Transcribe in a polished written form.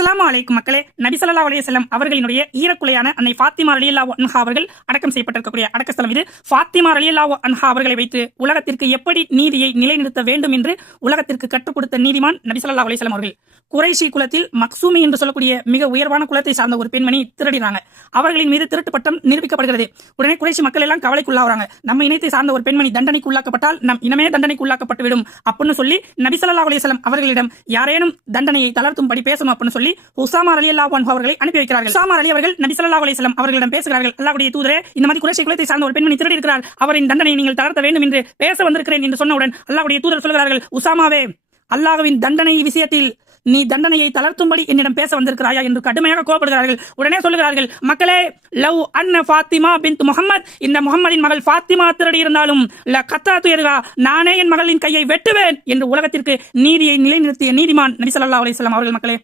அஸ்ஸலாமு அலைக்கும் மக்களே. நபி ஸல்லல்லாஹு அலைஹி வஸல்லம் அவர்களினுடைய ஈரக்குலையான அன்னை ஃபாத்திமா ரலியல்லாஹு அன்ஹா அவர்கள் அடக்கம் செய்யப்பட்டிருக்கக்கூடிய அடக்கஸ்தலம் இது. ஃபாத்திமா ரலியல்லாஹு அன்ஹா அவர்களை வைத்து உலகத்திற்கு எப்படி நீதியை நிலைநிறுத்த வேண்டும் என்று உலகத்திற்கு கற்றுக் கொடுத்த நீதிமான் நபி ஸல்லல்லாஹு அலைஹி வஸல்லம் அவர்கள். குறைஷி குலத்தில் மக்சூமி என்று சொல்லக்கூடிய மிக உயர்வான குலத்தை சார்ந்த ஒரு பெண்மணி திருடினாங்க. அவர்களின் மீது திருட்டு பட்டம் நிரூபிக்கப்படுகிறது. உடனே குறைஷி மக்கள் எல்லாம் கவலைக்குள்ளாகிறாங்க. நம்ம இனத்தை சார்ந்த ஒரு பெண்மணி தண்டனைக்கு உள்ளாக்கப்பட்டால் நம் இனமே தண்டனைக்கு உள்ளாக்கப்பட்டுவிடும் அப்படின்னு சொல்லி நபி ஸல்லல்லாஹு அலைஹி வஸல்லம் அவர்களிடம் யாரேனும் தண்டனையை தளர்த்தும்படி பேசணும் அப்படின்னு சொல்லி உஸாமா ரலியல்லாஹு அன்ஹு அவர்களை அனுப்பி வைக்கிறார்கள். உஸாமா ரலி அவர்கள் நபி ஸல்லல்லாஹு அலைஹி வஸல்லம் அவர்களிடம் பேசுகிறார்கள். அல்லாஹ்வுடைய தூதரே, இந்த மாதிரி குறைஷி குலத்தை சார்ந்த ஒரு பெண்மணி திருடி இருக்கிறார், அவரின் தண்டனை நீங்கள் தளர்த்த வேண்டும் என்று பேச வந்திருக்கிறேன் என்று சொன்னவுடன் அல்லாஹ்வுடைய தூதர் சொல்கிறார்கள், உஸாமாவே, அல்லாஹ்வின் தண்டனை விஷயத்தில் நீ தண்டனையை தளர்த்தும்படி என்னிடம் பேச வந்திருக்கிறாயா என்று கடுமையாக கோபப்படுகிறார்கள். உடனே சொல்லுகிறார்கள், மக்களே, லவ் அன்ன ஃபாத்திமா பின்த் முஹம்மத், இந்த முஹம்மதின் மகள் ஃபாத்திமா திருடி இருந்தாலும் நானே என் மகளின் கையை வெட்டுவேன் என்று உலகத்திற்கு நீதியை நிலைநிறுத்திய நீதிமான் நபி ஸல்லல்லாஹு அலைஹி வஸல்லம் அவர்கள். மக்களே,